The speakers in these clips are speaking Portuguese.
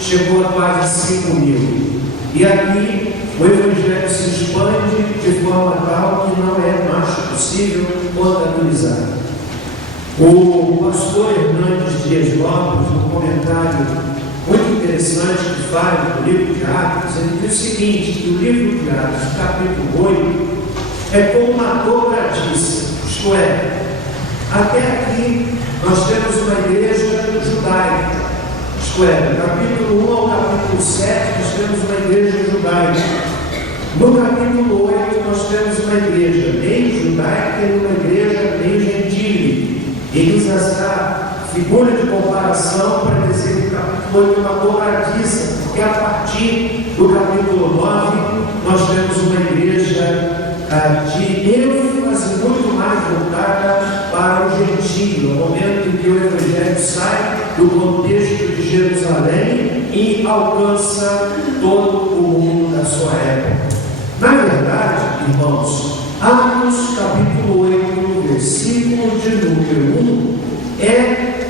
chegou a quase 5 mil. E aqui o Evangelho se expande de forma tal que não é mais possível contabilizar. O pastor Hernandes Dias Lopes, num comentário muito interessante que faz do livro de Atos, ele diz o seguinte, que o livro de Atos, capítulo 8, é como uma dobradiça, isto é, até aqui nós temos uma igreja judaica, isto é, do capítulo 1 ao capítulo 7 nós temos uma igreja judaica. No capítulo 8 nós temos uma igreja nem judaica e uma igreja nem gentil. Ele usa essa figura de comparação para dizer que o capítulo 8 é uma dobradiça, porque a partir do capítulo 9 nós temos uma igreja de ênfase muito mais voltada para o gentio, no momento em que o Evangelho sai do contexto de Jerusalém e alcança todo o mundo da sua época. Na verdade, irmãos, Atos capítulo 8, versículo de número 1, é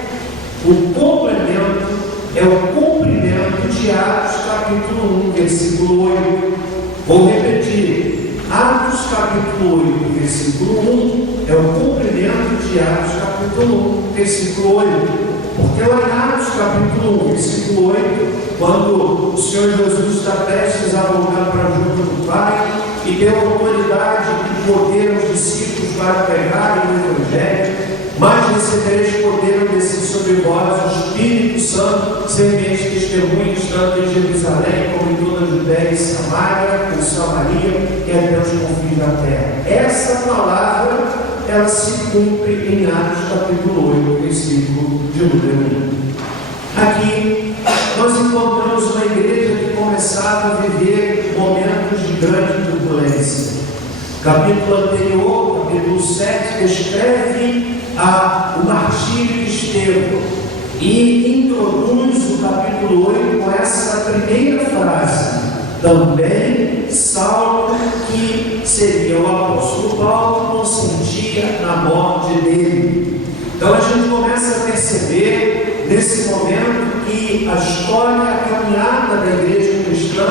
o complemento, é o cumprimento de Atos capítulo 1, versículo 8. Vou repetir, Atos capítulo 8, versículo 1, é o cumprimento de Atos capítulo 1, versículo 8. Porque lá em Atos capítulo 1, versículo 8, quando o Senhor Jesus está prestes a voltar para junto do Pai e deu autoridade e poder aos discípulos para pregarem o Evangelho, mas recebereis poder descer sobre vós o Espírito Santo, sereis testemunhas tanto em Jerusalém como em toda a Judéia e Samaria, em Samaria e até os confins da terra. Essa palavra ela se cumpre em Atos capítulo 8, versículo de número 1. Aqui nós encontramos uma igreja que começava a viver momentos de grande turbulência. Capítulo anterior, capítulo 7, descreve o martírio de Estevão e introduz o capítulo 8 com essa primeira frase: também Saulo, que seria o apóstolo Paulo, consentia na morte dele. Então a gente começa a perceber nesse momento que a história, a caminhada da igreja cristã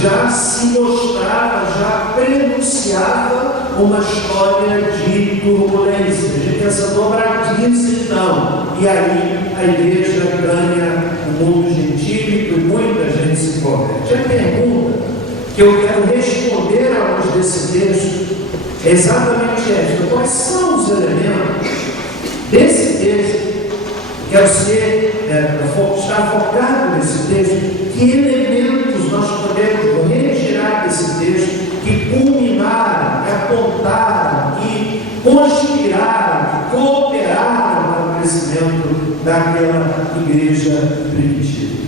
já se mostrava, já prenunciava uma história de turbulência. A gente tem essa dobradiça então, e aí a igreja ganha o mundo gentílico e muita gente se converte. A pergunta que eu quero responder à luz desse texto é exatamente esta: quais são os elementos desse texto? Quero estar focado nesse texto. Que elementos nós podemos retirar desse texto que culminaram, que apontaram, que conspiraram, que cooperaram para o crescimento daquela igreja primitiva?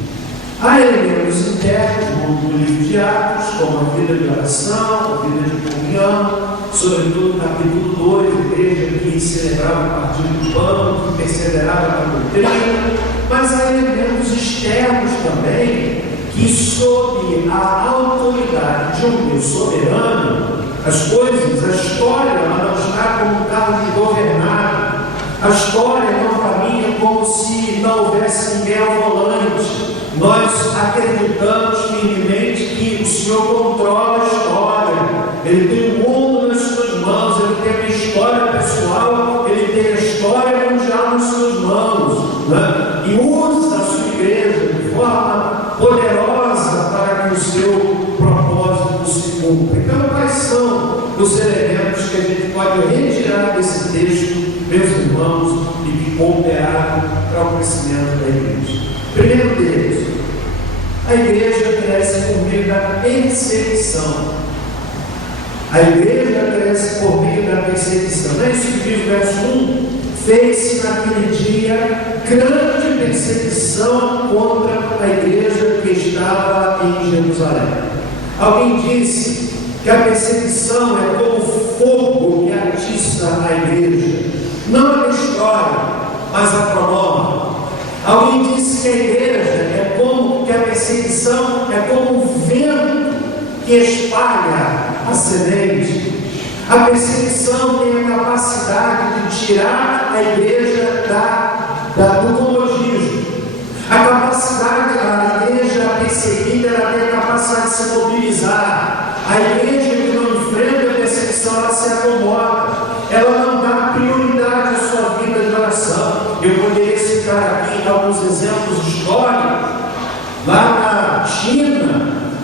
Há elementos internos no livro de Atos, como a vida de oração, a vida de comunhão, sobretudo no capítulo 2, a igreja que celebrava o partir do pão, que perseverava na doutrina, mas há elementos externos também, que sob a autoridade de um Deus soberano, as coisas, a história, ela não está como carro de governar, a história não caminha como se não houvesse ninguém ao volante. Nós acreditamos firmemente que o Senhor controla a história, Ele tem o mundo nas suas mãos, Ele tem a história pessoal, Ele tem a história mundial nas suas mãos, né? E usa a sua igreja de forma poderosa para que o seu propósito se cumpra. Então, quais são os elementos que a gente pode retirar desse texto, meus irmãos, e que cooperaram para o crescimento da igreja? Primeiro deles, a igreja cresce por meio da perseguição. A igreja cresce por meio da perseguição. Não é isso que diz o verso 1? Fez-se naquele dia grande perseguição contra a igreja que estava em Jerusalém. Alguém disse que a perseguição é como fogo que atiça a igreja. Não a destrói, mas a promove. Alguém disse que a igreja é como, que a perseguição é como um vento que espalha a semente. A perseguição tem a capacidade de tirar a igreja do comodismo. A capacidade, A igreja que não enfrenta a perseguição, ela se acomoda, ela não dá prioridade à sua vida de oração. Eu poderia citar aqui alguns exemplos históricos. Lá na China,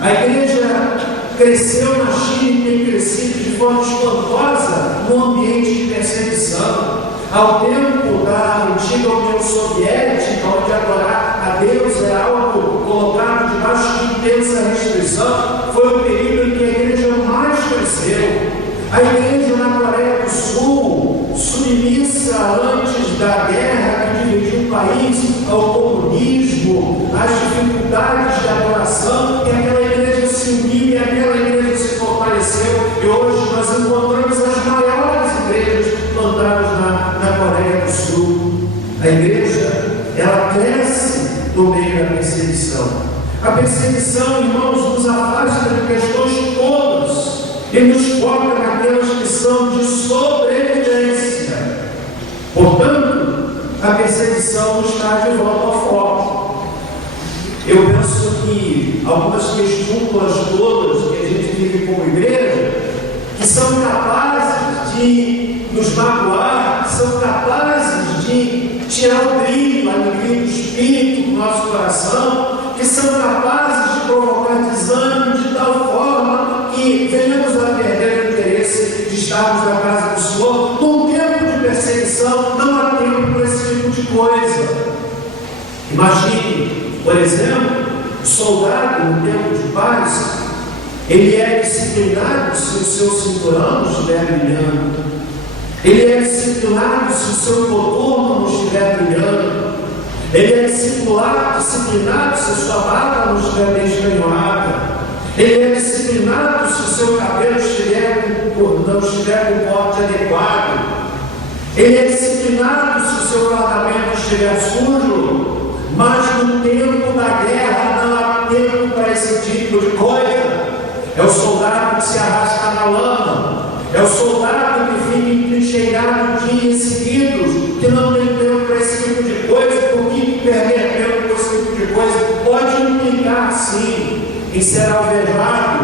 a igreja cresceu na China e tem crescido de forma espantosa no ambiente de perseguição. Ao tempo da antiga União Soviética, onde adorar a Deus é algo colocado debaixo de intensa restrição, foi o período em que a igreja mais cresceu. A igreja na Coreia do Sul, submissa antes da guerra que dividiu o país ao comunismo, às dificuldades de adoração, e aquela igreja se uniu e aquela igreja se fortaleceu. E hoje nós encontramos as maiores igrejas plantadas na Coreia do Sul. A igreja, ela cresce no meio da perseguição. A perseguição, irmãos, nos afasta de questões todas e nos foca naquelas que são de sobrevivência. Portanto, a perseguição nos traz de volta ao foco. Eu penso que algumas questões todas que a gente vive como igreja, que são capazes de nos magoar, que são capazes de tirar o brilho, a alegria do espírito do nosso coração, que são capazes de provocar desânimo de tal forma que venhamos a perder o interesse de estarmos na casa do Senhor. Num tempo de perseguição, não há tempo para esse tipo de coisa. Imagine, por exemplo, o soldado no tempo de paz, ele é disciplinado se o seu cinturão não estiver brilhando. Ele é disciplinado se o seu coturno não estiver brilhando. Ele é disciplinado se a sua barba não estiver bem escanhoada. Ele é disciplinado se o seu cabelo não estiver com corte adequado. Ele é disciplinado se o seu guardamento estiver sujo. Mas no tempo da guerra não há tempo para esse tipo de coisa. É o soldado que se arrasta na lama. É o soldado que fica entrincheirado dias seguidos, que não tem tempo para esse tipo de coisa, porque perder tempo para esse tipo de coisa pode implicar, sim, em ser alvejado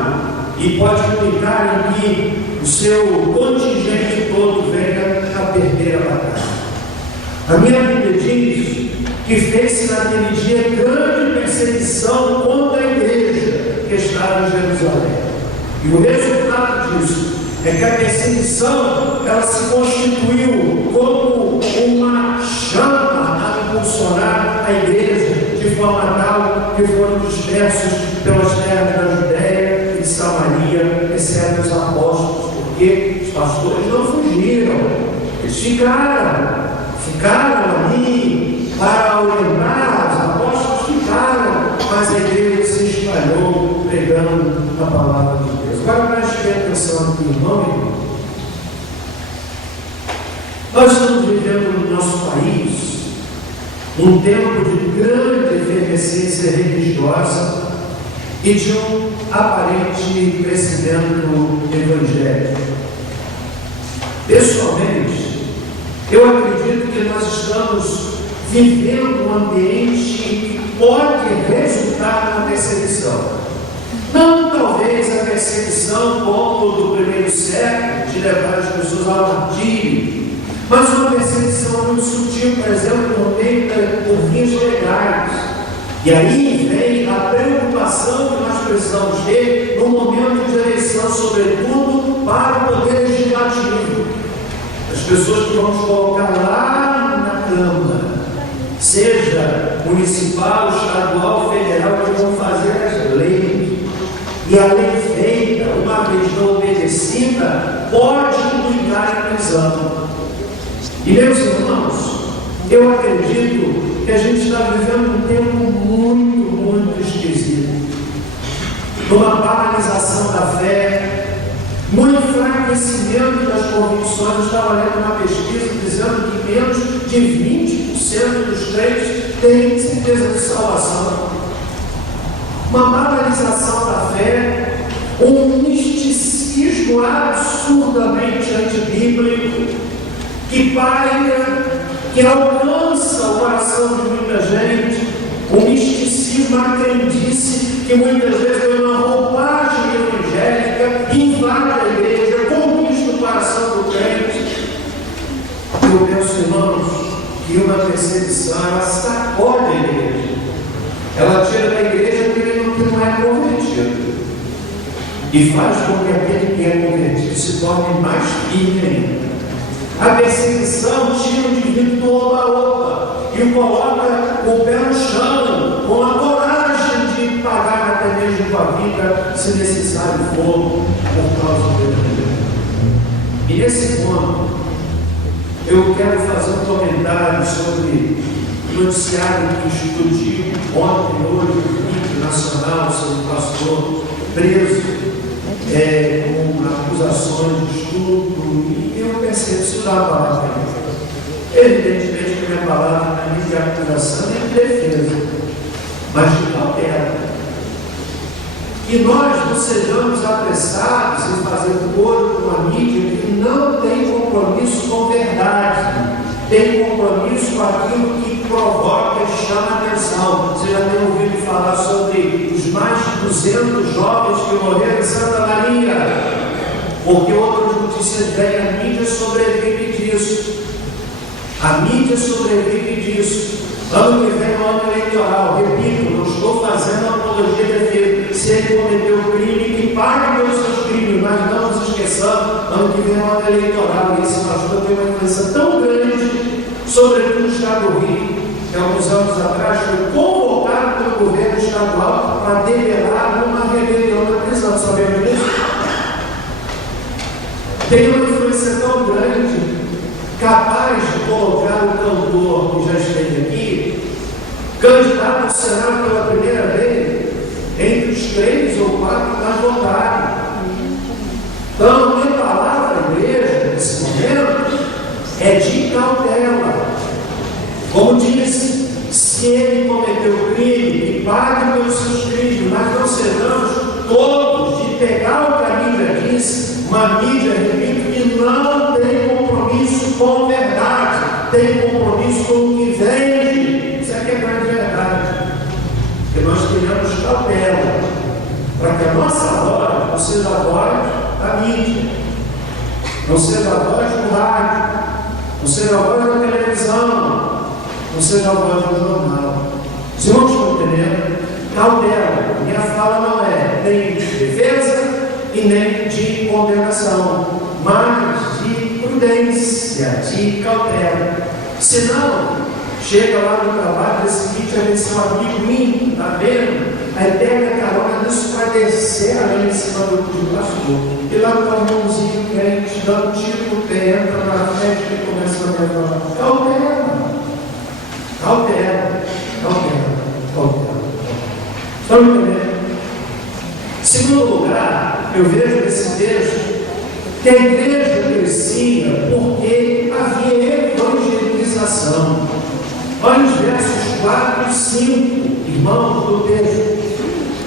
e pode implicar em que o seu contingente todo venha a perder a batalha. A minha Bíblia diz que fez-se naquele dia grande perseguição contra a igreja que estava em Jerusalém. E o resultado disso é que a perseguição, ela se constituiu como uma chama a impulsionar a igreja, de forma tal que foram dispersos pelas terras da Judéia e de Samaria, exceto os apóstolos, porque os pastores não fugiram, eles ficaram ali para orientar, os apóstolos ficaram, mas a igreja se espalhou pregando a palavra de Deus. Agora preste atenção aqui, irmão. Nós estamos vivendo no nosso país um tempo de grande efervescência religiosa e de um aparente crescimento evangélico. Pessoalmente, eu acredito que nós estamos vivendo um ambiente que pode resultar na perseguição. Não talvez a perseguição como do primeiro século, de levar as pessoas ao martírio, mas uma perseguição muito sutil, por exemplo, no meio por vias legais. E aí vem a preocupação que nós precisamos ter no momento de eleição, sobretudo para o poder legislativo. As pessoas que vamos colocar lá na Câmara, seja municipal, estadual, federal, que vão fazer as leis. E a lei feita, uma vez não obedecida, pode implicar em prisão. E meus irmãos, eu acredito que a gente está vivendo um tempo muito esquisito. Numa paralisação da fé, no enfraquecimento das convicções. Eu estava lendo uma pesquisa dizendo que menos de 20% dos crentes têm certeza de salvação. Uma banalização da fé, um misticismo absurdamente antibíblico, que paira, que alcança o coração de muita gente, um misticismo, a crendice, que muitas vezes é uma roupagem evangélica, conversão, ela sacode a igreja. Ela tira da igreja aquele que não é convertido. E faz com que aquele que é convertido se torne mais firme ainda. A perseguição tira o indivíduo do oba-oba e o coloca o pé no chão, com a coragem de pagar até mesmo com a vida, se necessário for, por causa do Evangelho. E nesse ponto, eu quero fazer um comentário sobre o noticiário que explodiu ontem, hoje, no mídia nacional, sobre o pastor preso com acusações de estupro, e eu percebo isso da palavra. Evidentemente que a minha palavra não é de acusação nem de defesa, mas de cautela. Que nós não sejamos apressados em fazer coro com a mídia que não tem compromisso com verdade, tem compromisso com aquilo que provoca e chama atenção. Você já tem ouvido falar sobre os mais de 200 jovens que morreram em Santa Maria, porque outras notícias vêm, a mídia sobrevive disso. A mídia sobrevive disso. Ano que vem é um ano eleitoral. Repito, não estou fazendo apologia de defesa. Se ele cometeu crime, que pague pelos seus crimes, mas não nos esqueçamos, ano que vem é um ano eleitoral. E esse pastor tem uma influência tão grande, sobretudo no estado do Rio, que alguns anos atrás foi convocado pelo governo estadual para deliberar uma rebelião na prisão. Sabemos disso? Tem uma influência tão grande, capaz de colocar o cantor que já esteve aqui, candidato ao Senado pela primeira vez, entre os 3 ou 4 mais votados. Então, a minha palavra à igreja, nesse momento, é de cautela. Como disse, se ele cometeu crime, que pague pelos seus crimes, mas não sejamos todos de pegar o que a mídia diz, uma mídia, repito, que não tem compromisso com verdade, tem compromisso com o que vende. Isso aqui é grande verdade. Porque nós queremos cautela, para que a nossa voz não seja a voz da mídia, não seja a voz do rádio, não seja a voz da televisão, não seja a voz do jornal. Se não estão entendendo, cautela. Minha fala não é nem de defesa e nem de condenação, mas de prudência, de cautela. Senão, chega lá no trabalho, decide a ver seu amigo indo, está vendo? Aí pega a carona nisso para descer ali em cima do pastor. E lá com a mãozinha crente, dando um tiro no pé, entra na festa e começa a levar. Cautela. Cautela. Cautela. Cautela. Estão entendendo? Segundo lugar, eu vejo nesse texto que a igreja crescia porque havia evangelização. Olha os versos 4 e 5, irmãos do texto.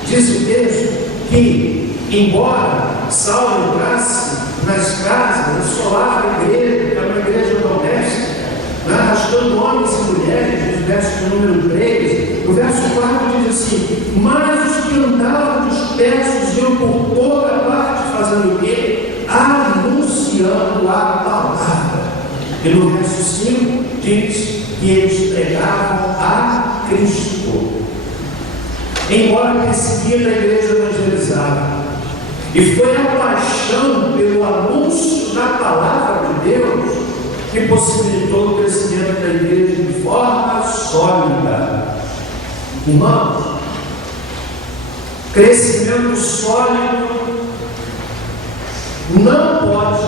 Diz o texto que, embora Saulo entrasse nas casas, assolava a igreja, que era uma igreja doméstica, arrastando homens e mulheres, no verso número 3, o verso 4 diz assim: mas os que andavam dispersos iam por toda parte fazendo o quê? Anunciando a palavra. E no verso 5 diz que eles pregavam a Cristo. Embora perseguida, a igreja evangelizava. E foi a paixão pelo anúncio da palavra de Deus que possibilitou o crescimento da igreja de forma sólida. Irmãos, crescimento sólido não pode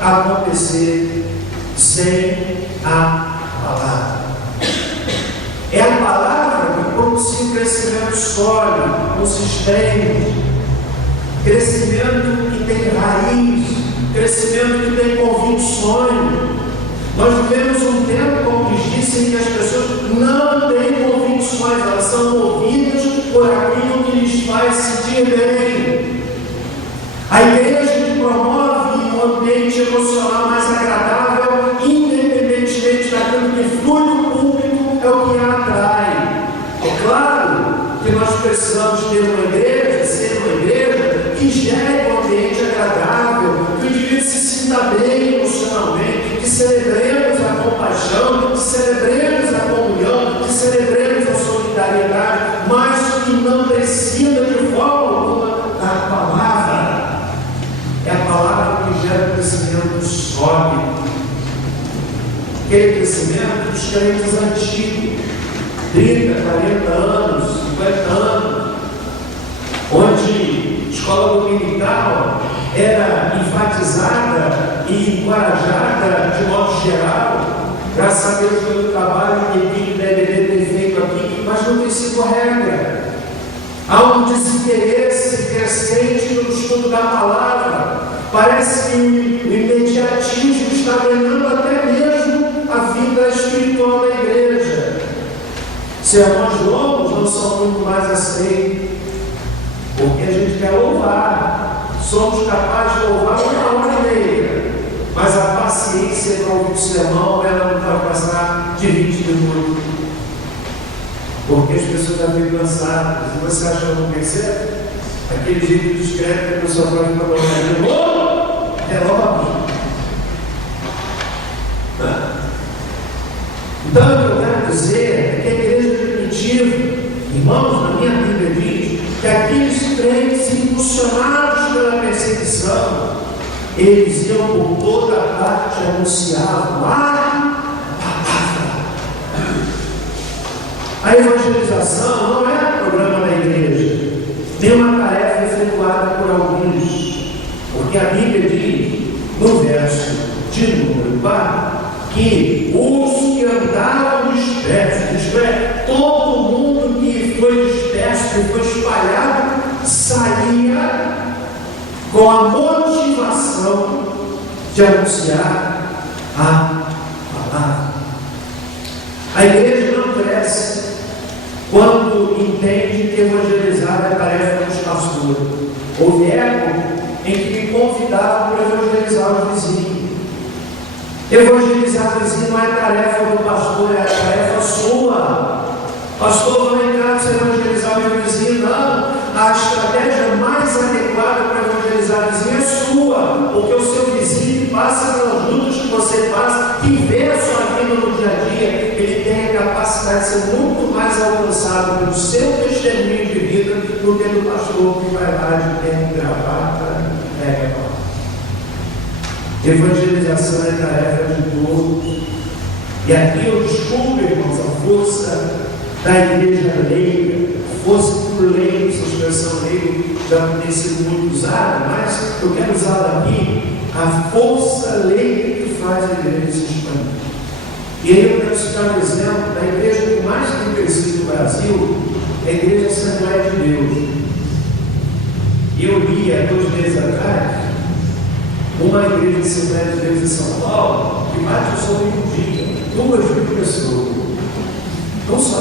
acontecer sem a palavra. É a palavra que propicia um crescimento sólido, consistente, crescimento que tem raiz, crescimento que tem convicções. Nós vivemos um tempo, como lhes disse, em que as pessoas não têm convicções, elas são movidas por aquilo que lhes faz sentir bem. A igreja que promove um ambiente emocional mais agradável, independentemente daquilo que flui no público, é o que a atrai. É claro que nós precisamos ter uma igreja, ser uma igreja que gere um ambiente agradável, que o indivíduo se sinta bem emocionalmente, que celebremos a compaixão, que celebremos a comunhão, celebremos a solidariedade, mas que não precisa de forma alguma da palavra. É a palavra que gera crescimento sólido. Aquele crescimento dos crentes antigos, 30, 40 anos, 50 anos, onde a escola dominical era enfatizada e encorajada de modo geral, graças a Deus pelo trabalho que ele deve ter feito aqui, mas não tem sido regra. Há um desinteresse crescente no estudo da palavra. Parece que o imediatismo está ganhando até mesmo a vida espiritual da igreja. Sermões longos não são muito mais aceitos, porque a gente quer louvar. Somos capazes de louvar 1h30, mas a paciência para ouvir o sermão, ela não pode passar de 20 minutos. Porque as pessoas já ficam cansadas. E você acha que eu não percebo? Aquele jeito discreto que a pessoa faz para colocar de novo, é logo. Então, o que eu quero dizer é que a igreja primitiva, irmãos, na minha Bíblia diz que aqueles crentes impulsionados pela perseguição, eles iam por toda a parte anunciar a palavra. A evangelização não é programa da igreja, nem uma tarefa efetuada por alguns, porque a Bíblia diz, no verso de número 4, que os que andaram dispersos, isto é, todo mundo que foi disperso, que foi espalhado, saía com a motivação de anunciar a palavra. A igreja não cresce quando entende que evangelizar é tarefa dos pastores. Houve época em que me convidavam para evangelizar os vizinhos. Evangelizar o vizinho não é tarefa do pastor, é tarefa sua. Pastor, vem cá para evangelizar o meu vizinho. Não, a estratégia mais adequada para evangelizar o vizinho é sua, porque o seu vizinho passa pelas lutas que você passa, que vê a sua vida no dia a dia, ele tem a capacidade de ser muito mais alcançado pelo seu testemunho de vida do que do pastor que vai lá de terno e gravata, pega a palavra. Evangelização é tarefa de todos. E aqui eu descubro, irmãos, a força da igreja leiga, a força do leigo, essa expressão leigo já não tem sido muito usada, mas eu quero usá-la aqui, a força leiga que faz a igreja se expandir. E aí eu quero citar um exemplo da igreja que mais tem crescido no Brasil, a Igreja Assembleia de Deus. Eu li há 2 meses atrás uma igreja de Assembleia de Deus em São Paulo que bate o sol em um dia, 2.000 pessoas. Não só.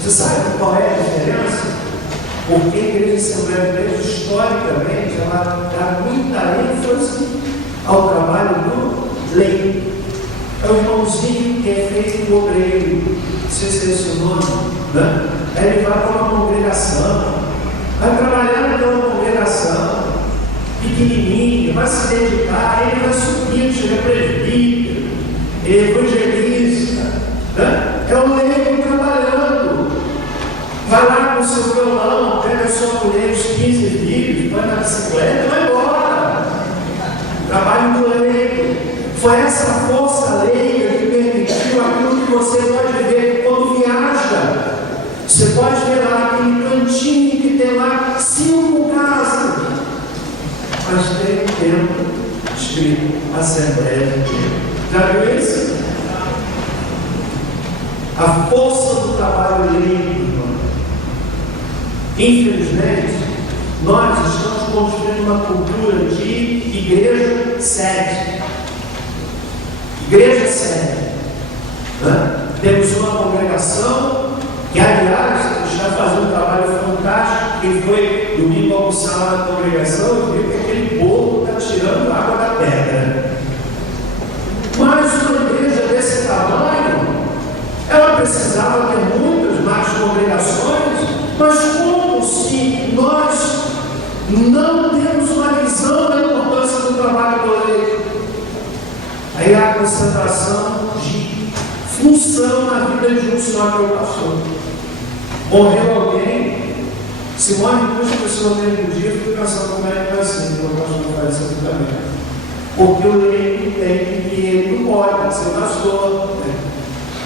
Você sabe qual é a diferença? Porque a igreja de Assembleia de Deus, historicamente, ela dá muita ênfase ao trabalho do leigo. É o irmãozinho que é feito um obreiro, não sei se é esse o nome, né? Aí ele vai para uma congregação, vai trabalhar naquela congregação, pequenininho, vai se dedicar, ele vai subir, chega presbítero, evangelista, né? É o leigo trabalhando, vai lá com o seu violão, pega a sua mulher, os 15 filhos, vai na bicicleta e vai embora. Trabalho do leigo. Foi essa força leiga que permitiu aquilo que você pode ver quando viaja. Você pode ver lá aquele cantinho que tem lá 5 casas, mas tem um tempo escrito Assembleia de Deus. Já viu isso? A força do trabalho leigo, irmão. Infelizmente, nós estamos construindo uma cultura de igreja sede. Igreja sede. Né? Temos uma congregação que, aliás, está fazendo um trabalho fantástico. Quem foi domingo almoçar lá na congregação, viu que aquele povo está tirando água da pedra. Mas uma igreja desse tamanho, ela precisava ter muitas mais congregações, mas como se nós não temos uma visão da importância do trabalho do leigo? Aí há a concentração de função na vida vida de um só que eu passou. Morreu alguém, se morre duas pessoas no mesmo dia, eu fico pensando como é que vai ser, porque o pastor faz isso também. Porque o leigo entende que ele não pode ser pastor.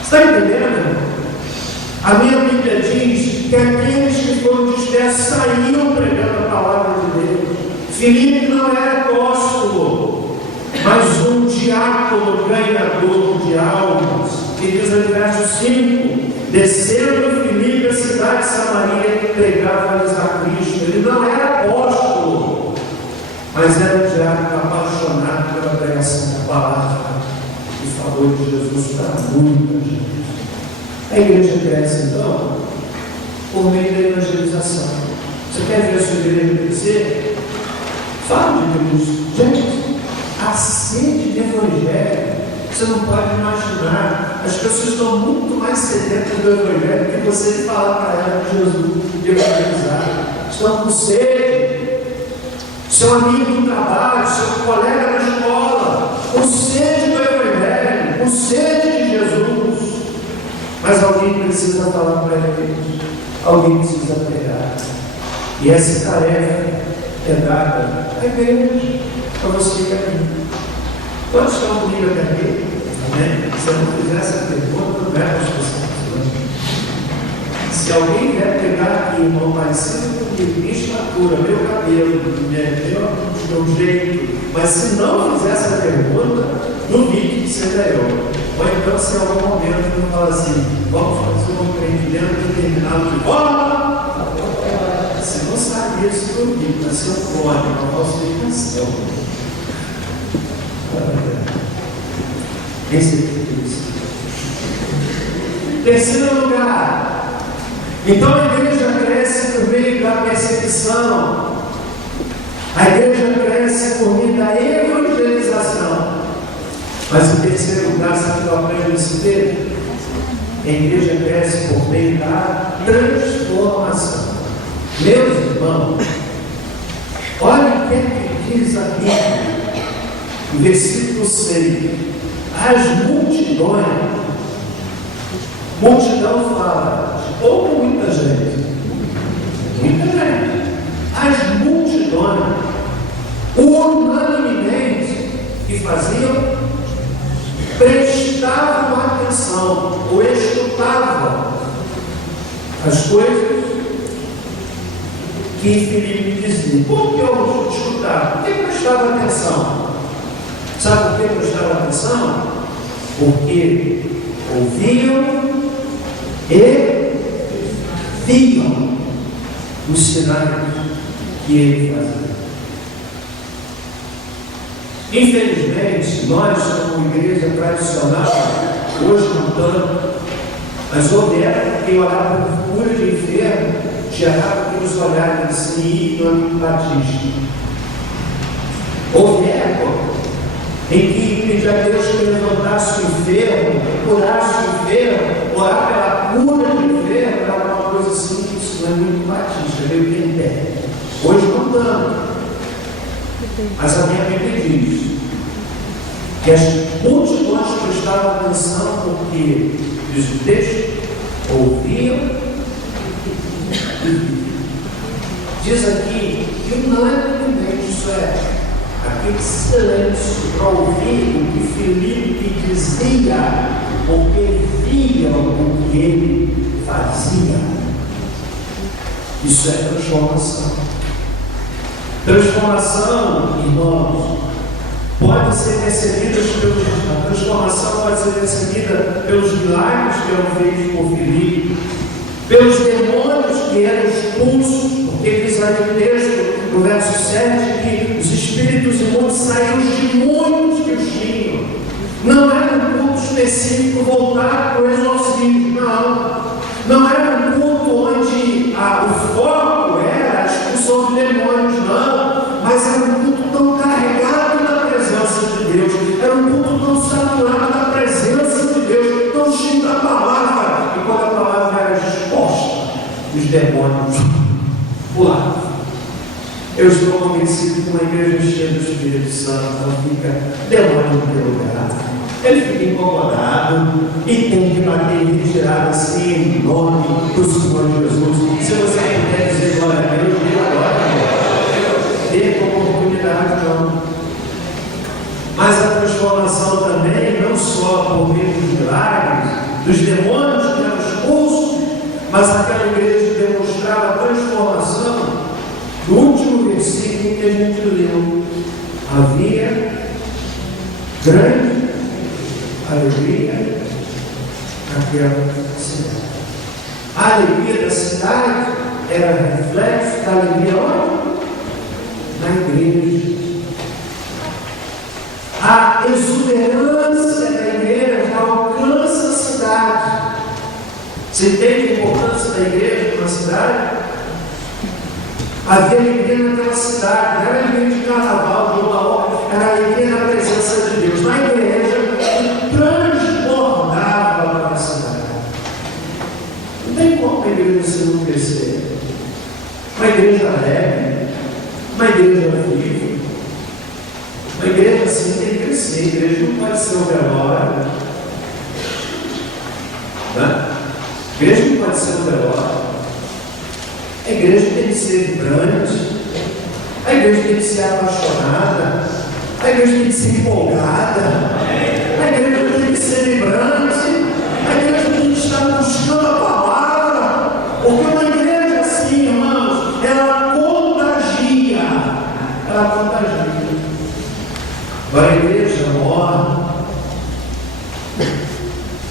Você está entendendo, irmão? A minha Bíblia diz que aqueles que foram dispersos saíam pregando a palavra de Deus. Filipe não era apóstolo, mas um diácono ganhador de almas. Que diz no verso 5: descendo Filipe a cidade de Samaria, pregava-lhes a Cristo. Ele não era apóstolo, mas era um diácono apaixonado pela pregação da palavra e falou de Jesus para muita gente. A igreja cresce, então, por meio da evangelização. Você quer ver a sua igreja crescer? Fala de Cristo. Gente, a sede de evangelho, você não pode imaginar. As pessoas estão muito mais sedentas do evangelho do que você falar para elas de Jesus, de evangelizar. Estão com sede. Seu amigo no trabalho, seu colega na escola, com sede do evangelho, com sede de Jesus. Mas alguém precisa falar para ele, alguém precisa pregar. E essa tarefa é dada à igreja, para você e a mim. Quantos estão comigo até aqui? Amém? Se eu não fizer essa pergunta, não é para as pessoas. Se alguém vier pegar aqui, irmão, parecido comigo, minha estatura, meu cabelo, meu jeito, mas se não fizer essa pergunta, duvide que seja eu. Ou então, se em algum momento eu falo assim, vamos fazer um empreendimento determinado de bola, se não sabe isso, duvide, vai ser um código, uma falsificação. Esse é isso. Terceiro lugar, então a igreja cresce por meio da perseguição, a igreja cresce por meio da evangelização. Mas em terceiro lugar, sabe o que eu aprendo nesse texto? A igreja cresce por meio da transformação. Meus irmãos, olha o que diz a Bíblia, no versículo 6. As multidões, multidão fala, ou muita gente, as multidões, unanimemente, que faziam, prestavam atenção, ou escutavam as coisas que Filipe dizia. Por que eu escutava? Por que prestava atenção? Sabe por que prestavam atenção? Porque ouviam e viam os sinais que ele fazia. Infelizmente, nós, como igreja tradicional, hoje não tanto, mas houve época que olhava por cura de enfermo, gerava que nos olharam assim, e no amigo Batista. Houve época em que pedia a Deus que levantasse o enfermo, curasse o enfermo, orar pela cura do enfermo, era uma coisa assim, isso não é muito batista, meio que em pé. Hoje não tanto. Mas a minha Bíblia diz que as multidões prestavam atenção porque, diz o texto, ouviam e viam. Diz aqui que não é unanimemente, isso é aquele silêncio para ouvir o que Filipe dizia, porque viam o que ele fazia. Isso é transformação. Transformação, irmãos, pode ser percebida a transformação pode ser percebida pelos milagres que eram feitos por Filipe, pelos demônios que eram expulsos, porque diz aí no texto, no verso 7, que os espíritos imundos saíram de muitos que os tinham. Não era um culto específico voltado para o exorcismo, não era um culto onde o foco era a expulsão de demônios, não, mas era um culto tão carregado da presença de Deus, era um culto tão saturado da presença de Deus, tão cheio da palavra, e quando a palavra era exposta, os demônios pulavam. Eu estou convencido que uma igreja cheia do Espírito Santo não fica demorando no teu lugar. Ele fica incomodado e tem que bater e retirar assim em nome do Senhor Jesus. Se você puder dizer glória a Deus, diga glória a Deus. Dê com oportunidade, não. Mas a transformação também, não só por meio dos milagres, dos demônios que eram expulsos, mas aquela igreja demonstrava a transformação. No último versículo que a gente leu, havia grande alegria naquela cidade. A alegria da cidade era reflexo da alegria onde? Na igreja. A exuberância da igreja alcança a cidade. Você entende a importância da igreja numa cidade? Havia alegria naquela cidade, não era alegria de carnaval, de uma hora, era alegria na presença de Deus. Na igreja, que transbordava para a cidade. Não tem como a igreja se não crescer. Uma igreja alegre, uma igreja viva, uma igreja assim tem que crescer. A igreja não pode ser o velório. A igreja não pode ser o velório. A igreja tem que ser vibrante, a igreja tem que ser apaixonada, a igreja tem que ser empolgada, a igreja tem que ser vibrante, a igreja tem que estar buscando a palavra, porque uma igreja assim, irmãos, ela contagia. Agora a igreja morre,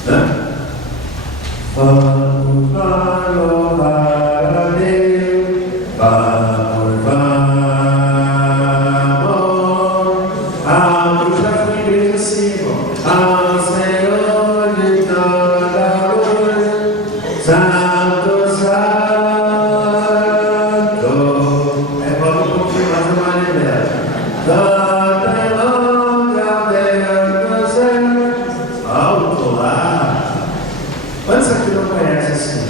né? Vamos louvar a Deus, vamos, eu já fui igreja assim, irmão. Ao Senhor de toda a luz, Santo, Santo. Bota um pouquinho mais a maneira. Santo é nome ao Deus do céu. Alto lá. Quantos aqui não conhecem assim?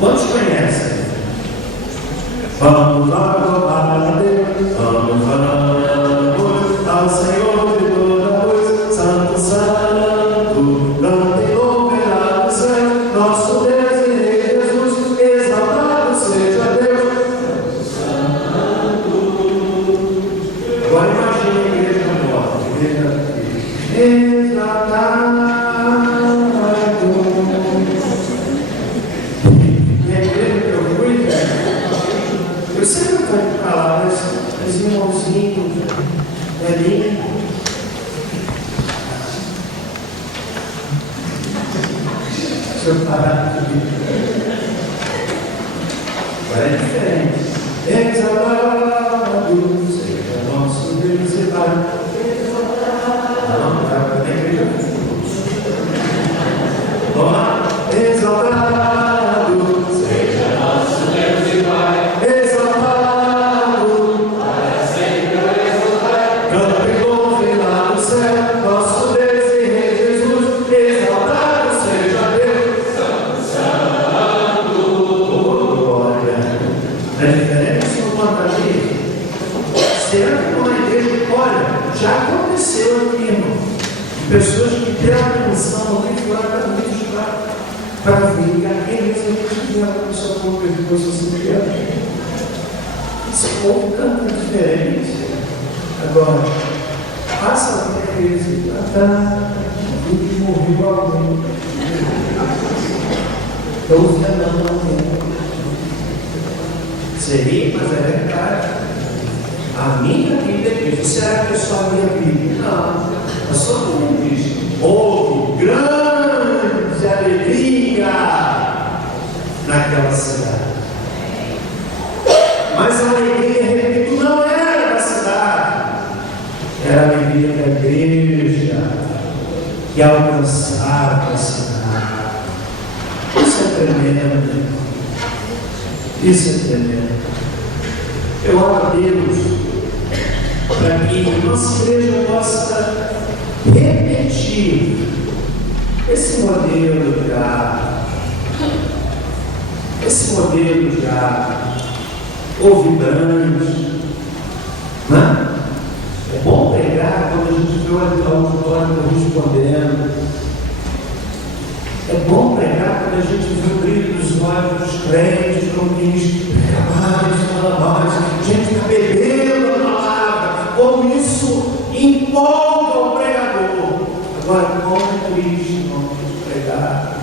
Quantos conhecem? Vamos lá louvar a Deus, vamos ao Senhor de toda a luz, Santo, Santo, cantem louvor do céu, nosso Deus e Rei Jesus, exaltado seja Deus. Santo. Agora imagine a igreja morta, a igreja exaltado. Eu sempre estou indo para lá, mas irmãozinho, velhinho. Deixa eu parar aqui. Agora é diferente. Exaltado seja nosso Deus e Pai. Não, está na igreja. Vamos lá. Exaltado seja nosso Deus e Pai. Já aconteceu aqui, irmão. Pessoas que deram atenção ali fora da mídia para vir. E aqueles que já começou a conviver com assim que esse povo canta diferente. Agora, passa a ver aqueles que e morreu alguém. Estou vendo alguém. Seria, mas é verdade. A minha Bíblia diz, será que é só a minha Bíblia? Não, a sua Bíblia diz, houve grande alegria naquela cidade. Mas a alegria, repito, não era da cidade, era a alegria da igreja que alcançava a cidade. Isso é tremendo, isso é tremendo. Eu oro a Deus para que nossa igreja possa repetir esse modelo de ato, ou vibrante, né? É bom pregar quando a gente vê o auditório correspondendo. É bom pregar quando a gente vê o brilho dos olhos dos crentes, como diz, prega mais, gente está bebendo a palavra, como isso empolga o pregador. Agora, como é triste não pregar.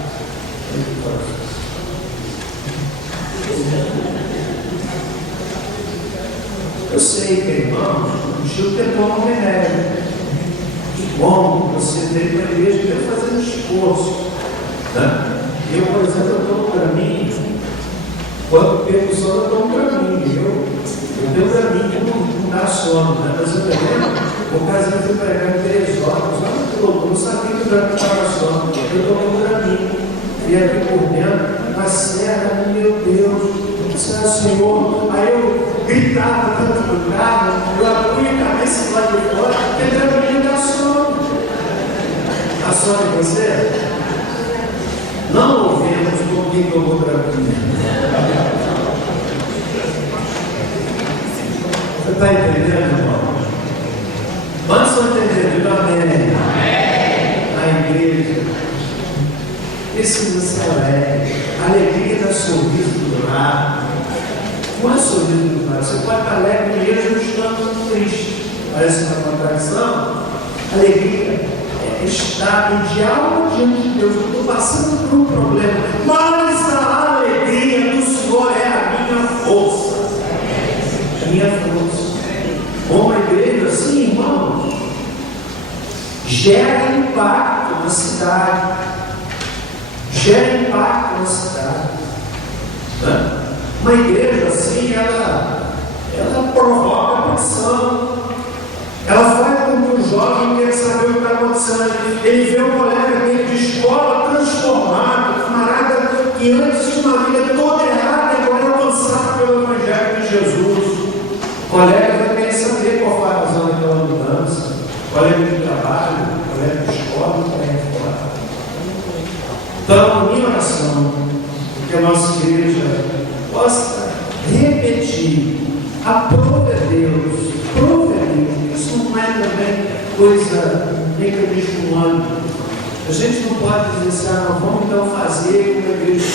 Eu sei que, irmãos, o Chico tentou um remédio. Que bom que você veio para a igreja, veio fazer um esforço. Né? Eu, por exemplo, eu tomo para mim, quando perco sono, eu tomo para mim. Eu tenho para mim que não dá sono, né? Mas eu lembro, por causa de eu pregar em 3 horas, olha que louco, eu não sabia que não estava sono. Eu tomo para mim. E aqui por dentro, a serra, meu Deus. Senhor, aí eu gritava tanto no carro, eu abri a cabeça lá de fora, tentando me dar sono. A sono em você? Não ouvemos com quem tomou terapia. Você está entendendo, irmão? Quantos estão entendendo? Amém. A igreja precisa ser alegre. A alegria da sorriso do lado. Não é sorriso do lado. Você pode estar alegre mesmo estando triste. Parece uma contradição. Alegria é estar em diálogo diante de Deus. Eu estou passando por um problema, mas a alegria do Senhor é a minha força. A minha força. Uma igreja assim, irmão, gera impacto na cidade. Gera impacto na cidade. Né? Uma igreja assim, ela provoca a atenção. Ela faz com que o jovem queira saber o que está acontecendo. Ele vê um colega dele de escola transformado, camarada que antes tinha uma vida toda errada, agora é alcançado pelo Evangelho de Jesus. O colega vai querer saber qual foi a razão daquela mudança. Colega de trabalho, colega de escola, colega de fora. Então, minha oração, que a nossa igreja possa repetir, aprove a Deus, prove a Deus. Isso não é também coisa mecanismo humano. A gente não pode dizer assim, vamos então fazer como a igreja.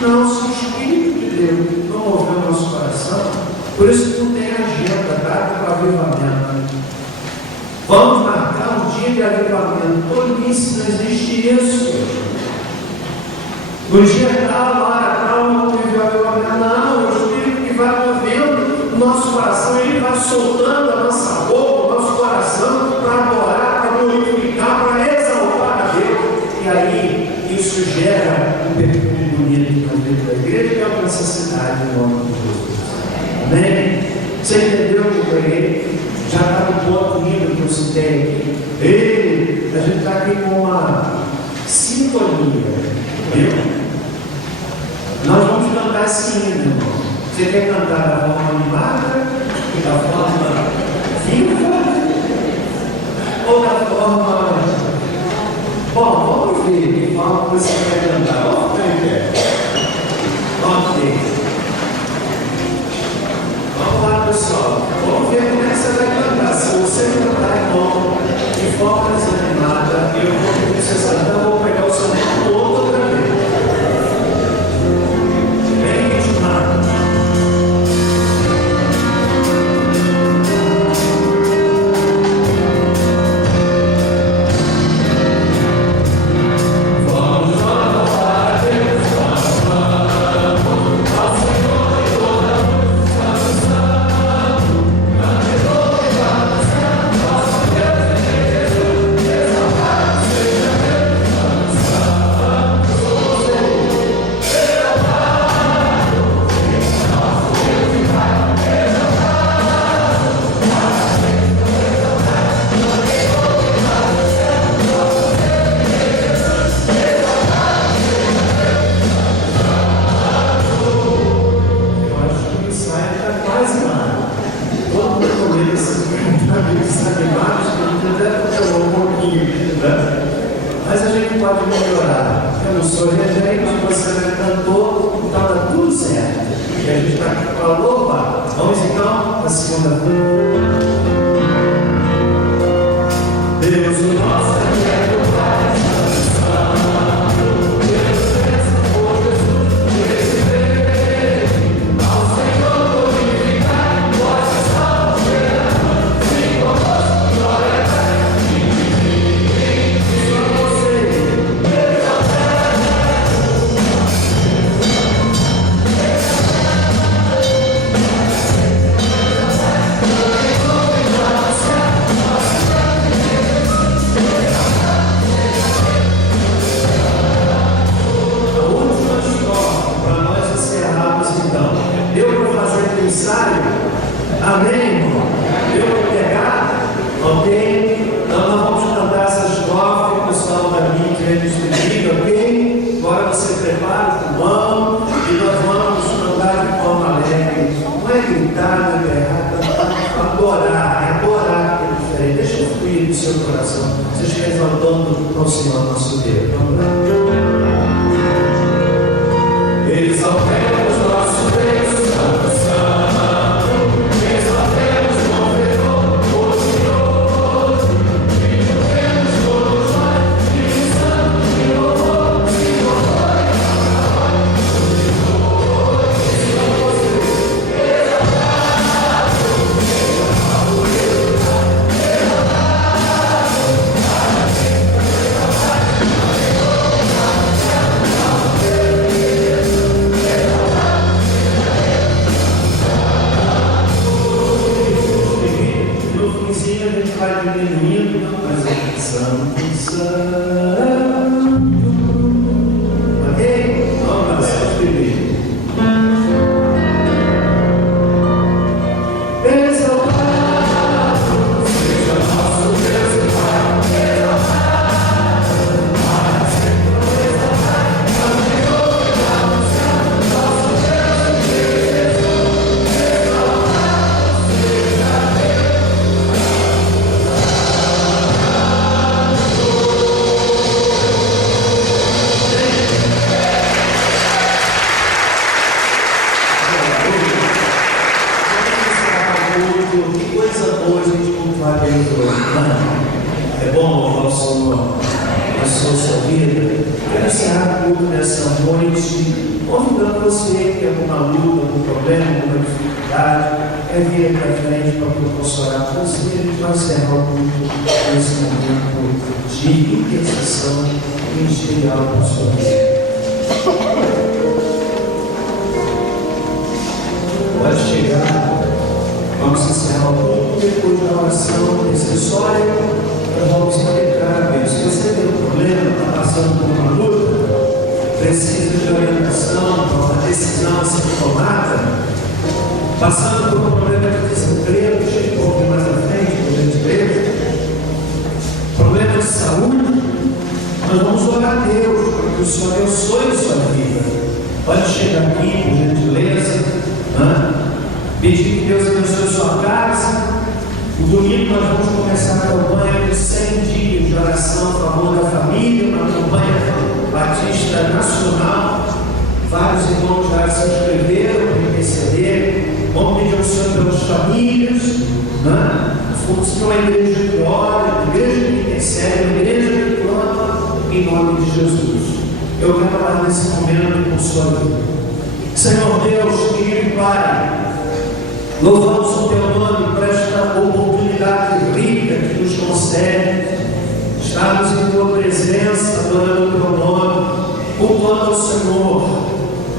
Não, se o Espírito de Deus não mover o nosso coração, por isso que não tem agenda, data para avivamento. Vamos marcar um dia de avivamento. Tolice, não existe isso. No dia tal, hora tal, não teve avivamento. Não, o Espírito que vai movendo o nosso coração, ele vai soltando a nossa boca, o nosso coração, para adorar, para glorificar, para exaltar a Deus. E aí, isso gera um perfume bonito na vida da igreja e alcança a cidade em nome de Jesus. Amém? Você entendeu o que eu falei? Já está no ponto lindo que eu citei aqui. Ei, a gente está aqui com uma sintonia. Viu? Nós vamos cantar assim, irmão. Você quer cantar da forma animada, da forma viva, ou da forma. Bom, vamos ver que forma você quer cantar. Vamos ver. Vamos ver. Vamos lá, pessoal. Vamos ver como é que você vai cantar. Se você cantar, irmão, de forma desanimada, eu vou precisar. Então, eu vou pegar o seu nome todo outra vez. Mas a gente pode melhorar. Eu não sou regente, você não cantou, então está tudo certo. E a gente está aqui para louvar. Vamos então à segunda pergunta. Deus, o nosso eterno Pai, Santo, Deus, por Jesus, ao Senhor glorificar, vossa salvação, sim, conosco, glória a amém, irmão? Deu para pegar? Ok? Então nós vamos cantar essa estrofe, o pessoal da minha que nos pedir, ok? Agora você prepara o pulmão e nós vamos cantar de forma alegre. Não é gritar, não é berrar, adorar, é adorar que é diferente. Deixa eu fluir no seu coração. Vocês levantando para o Senhor nosso Deus. Vamos lá. Exaltemos nosso Deus, Santo, Santo. É bom louvar o Senhor, a sua vida. Quero encerrar tudo nessa noite, convidando você que tem alguma luta, algum problema, alguma dificuldade, é vir aqui à frente para proporcionar com você. A gente vai encerrar o culto nesse momento de intercessão ministerial para a sua vida. Pode chegar. Vamos encerrar o culto, depois da oração intercessória, nós vamos explicar bem. Se você tem um problema, está passando por uma luta, precisa de orientação, uma decisão a ser tomada, passando por um problema de desemprego, chega um pouco mais à frente, por desemprego, problema de saúde, nós vamos orar a Deus, para que o Senhor abençoe a sua vida. Pode chegar aqui, por gentileza, pedir que Deus abençoe a sua casa. No domingo nós vamos começar a campanha de 100 dias de oração a favor da família, uma campanha batista nacional. Vários irmãos já se inscreveram para interceder. Vamos pedir ao Senhor pelas famílias. Fomos para uma igreja que ora, uma igreja que intercede, uma igreja que clama em nome de Jesus. Eu quero falar nesse momento com sua vida. Senhor Deus, querido Pai, louvamos o teu nome por esta oportunidade rica que nos concede. Estamos em tua presença, adorando o teu nome, cultuando ao Senhor,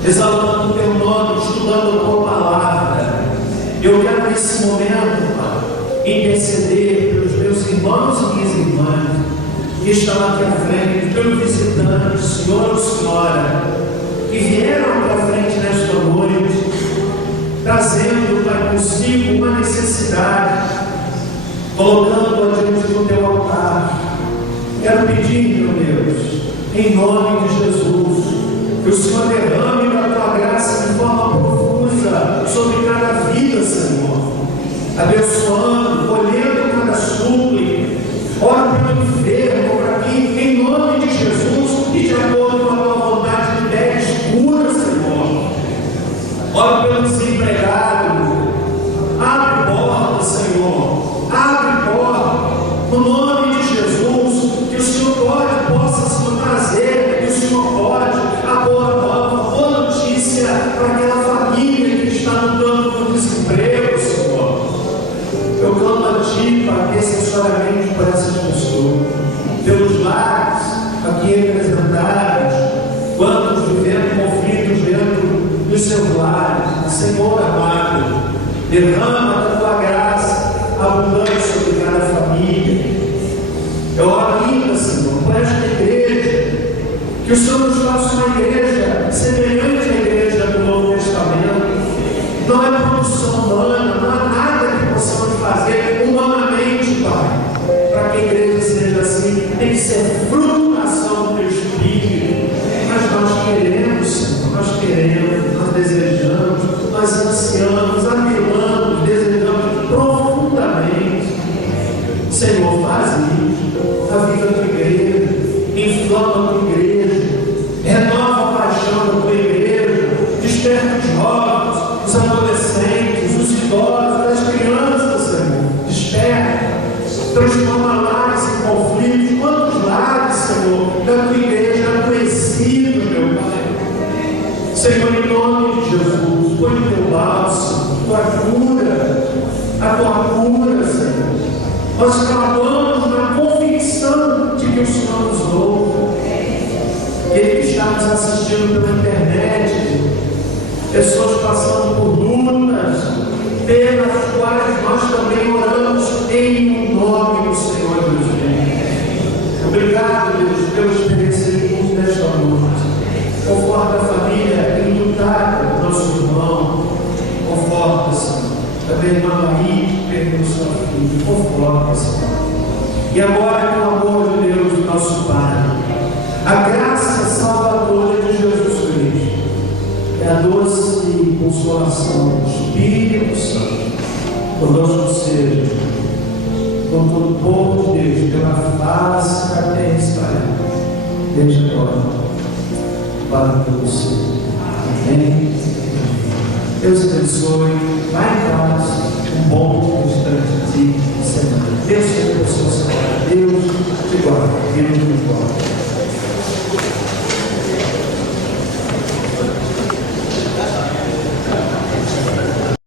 exaltando o teu nome, estudando a tua palavra. Eu quero nesse momento, Pai, interceder pelos meus irmãos e minhas irmãs que estão aqui à frente, pelos visitantes, Senhor ou Senhora, que vieram aqui à frente nesta noite, trazendo, Pai, consigo uma necessidade, colocando-a diante do teu altar. Quero pedir, meu Deus, em nome de Jesus, que o Senhor derrame a tua graça de forma profusa sobre cada vida, Senhor, abençoando, colhendo cada súplica. Ora pelo enfermo, para que, em nome de Jesus, e de acordo com a tua vontade, liberes cura, Senhor. Ora pelo desempregado, oraremos por essas pessoas, pelos lares aqui representados, quantos vivendo conflitos dentro dos seus lares. Senhor amado, derrama da tua graça abundante sobre cada família. Eu oro ainda, Senhor, por esta igreja, que o Senhor nos faça uma igreja semelhante à igreja do Novo Testamento. Não é produção humana, não há nada que possamos fazer humanamente, Pai, para que a igreja seja assim. Tem que ser fruto da ação do Espírito. Mas nós queremos, Senhor, nós queremos, nós desejamos, nós ansiamos, apelamos, desejamos profundamente. Senhor, faz isso, aviva a tua igreja, inflama a tua igreja, renova a paixão da tua igreja, desperta os jovens, os adolescentes, os idosos, as crianças, Senhor, desperta, transforma lares em conflitos. Quantos lares, Senhor, da tua igreja adoecido, meu Pai? Senhor, em nome de Jesus, põe o teu bálsamo, tua cura, a tua cura, Senhor. Nós clamamos na convicção de que o Senhor nos ouve. Ele que está nos assistindo pela internet, pessoas passando por lutas, pelas quais nós também oramos em nome do Senhor Jesus. Obrigado, Deus, pela experiência de luz nesta noite. Conforta a família enlutada do nosso irmão. Conforta, Senhor. Também a irmã Maria, que perdeu sua filha. Conforta, Senhor. E agora, com o amor de Deus, nosso Pai, a graça salvadora de Jesus Cristo, é a doce consolação do Espírito Santo, conosco seja, com todo o povo de Deus, pela face da terra espalhada, desde agora, para todos sempre. Amém. Deus abençoe, vai em paz, um bom restante de semana. Deus te abençoe, Deus te guarde, Deus te guarde.